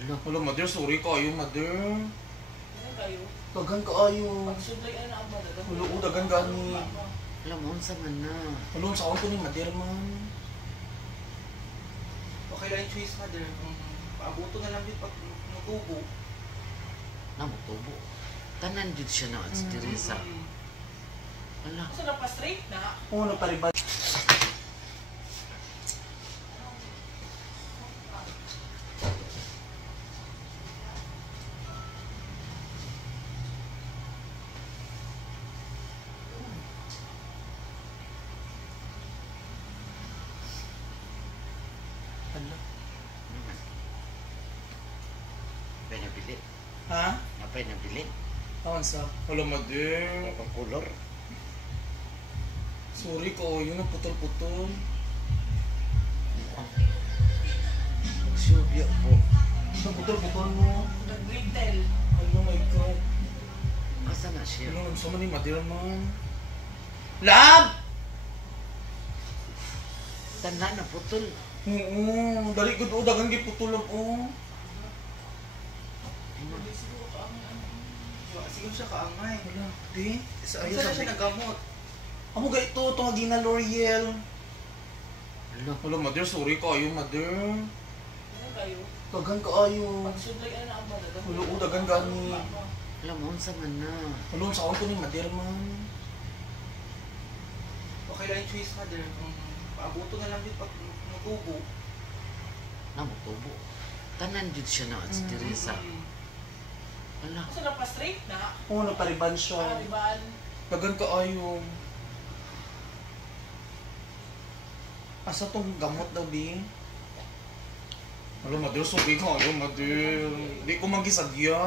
Wala, mother, sorry kayo, mother. Ano kayo? Dagan kaayo. Pagsudlay ano ang madagan? Wala, dagan gani. Alam mo, unsa man na. Wala, sa ako ni mother man. Okay lang yung choice, mother. Paabuto na lang din pag natubo. Namutubo. Tanan jud siya na at si Teresa. Ala. Gusto na pa straight na? Oo, naparibad. Napay nabili. Ha? Napay nabili. Awan sa? Wala, mother. Ang color. Sorry kayo, naputol-putol. Sure po. Naputol-putol mo. Nag-retail. Oh my God. Asa na siya? Wala, sama ni mother man. Lab! Tanan na putol. Oo, dali ko doon, dagan kay putol lang, oh. Siguro siya kaangay. Wala, di. Sa Ayun na siya nagamot. Amo ga ito, itong Agina L'Oreal. Ala. Wala, mother, sorry kayo, mother. Ano kayo? Dagan kaayo. Pagsudlay ano ang madagan? Wala, dagan gani. Alam mo, unsa man na. Wala, sa ako ni mother man. Okay lang yung choice, mother. Paabuto na lang din pag natubo. Namutubo. Tanan jud siya na at si Teresa. Ala. Gusto na pa straight na? Oo, napariban siya. Paribaan. Dagan kaayo. Asa tong gamot daw, Bi? Wala, mother, sorry kayo, mother. Di ko magisadya.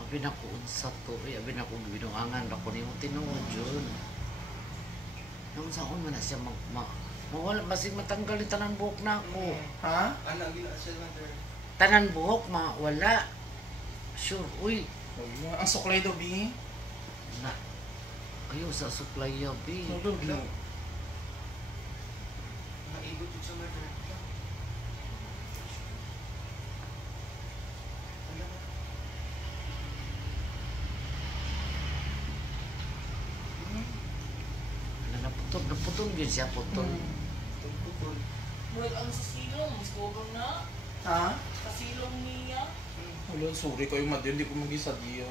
Abi na ko unsa to. Abi na ko binungangan. Ako ni mo tinuod yun. Nang saon man na siya mawala. Basig matanggal yung tanan buhok na ako. Ha? Ano, gila siya, mother. Tanan buhok, wala. Sure, uy. Wala. Ang suklay daw, Bi? Na. Ayaw sa supply ya, B. Wala, Bi. Nakaibot yun siya, mother. Naputol yun siya, putol. Putol. Murag ang sa silong. Mas gobang na. Ha? Sa silong niya. Wala, sorry kayo, mother. Di ko magisadya.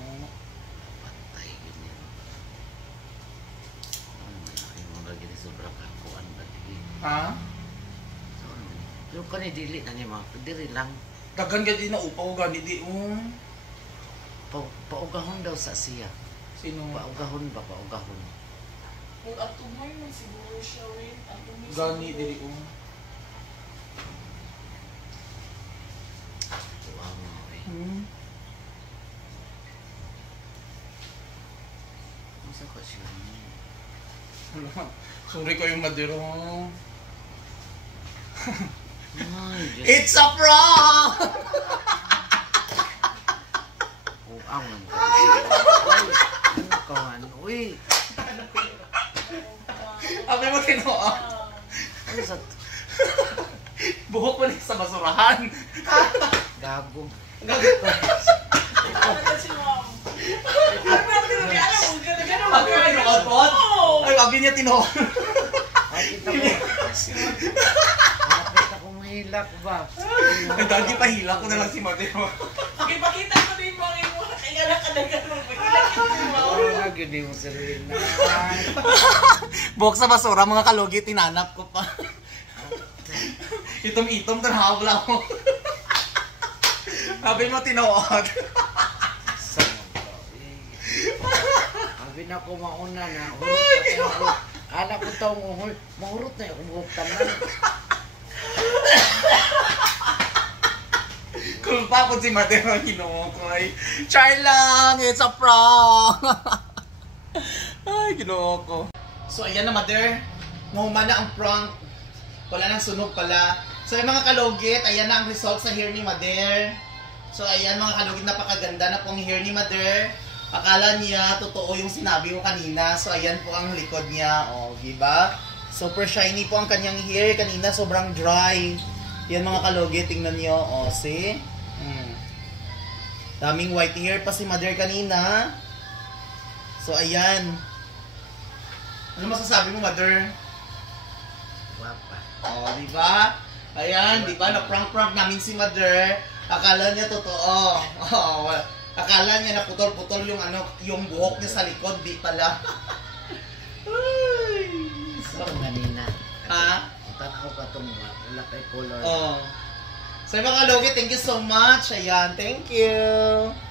Patay, ganyan. Ano man na, yung mga gini sobrang kakuan ba? Ha? So, yung kanay dili na niya mga, dili lang. Dagan ka din na upaw, gani di, Paugahon daw sa siya. Sino? Paugahon ba? Paugahon. Kung atumay man siguro siya rin. Atumay Gani siguro. di, Tuwa mo, eh. Masa ko siya niya? Wala. Sorry kayo, mother. Ay, Diyos. It's a prank! Ang naman. Ay, ano ka man? Uy! Abi mo kinuha. Ano sa... Buhok mo sa basurahan. Gago. Ano na si mom? Ay, pero hindi alam mo. Gano'n Abi mo kinuha. Ay, abi niya tinuha. Nakita ko. Nakita ko mahilak ba? Ay, dagi pahila ko na lang si mother. Pakipakita ko din mo ang imo. Kaya nakadagan mo. Pakilakit mo mo. Ano na gini mo sa rin na? Buhok sa basura, mga kalugi, tinanap ko pa. Itom-itom, tanahaw lang mo. Abi mo tinuha. Sabi na ko mauna na. Hurot ako. Anak ko taong mahurot na yung buhok tanan. Kulpa ko si mother ang kinuha ko ay, char lang, it's a prank. Ay, kinuha ko. So, ayan na, mother. Mahuma na ang prank. Wala nang sunog pala. So, yung mga kalugit, ayan na ang result sa hair ni mother. So, ayan mga kalugit, napakaganda na pong hair ni mother. Akala niya, totoo yung sinabi ko kanina. So, ayan po ang likod niya. O, diba? Super shiny po ang kanyang hair. Kanina, sobrang dry. Yan mga kalogi, tingnan nyo. O, see? Daming white hair pa si mother kanina. So, ayan. Ano masasabi mo, mother? Wapa. O, di ba? Ayan, di ba? Na-prank-prank namin si mother. Akala niya totoo. O, akala niya na putol-putol yung yung buhok niya sa likod. Di pala. Ay, Ito kanina. Ha? Tanaw ka itong wala kay color. Oh. So mga kalogi, thank you so much. Ayan, thank you.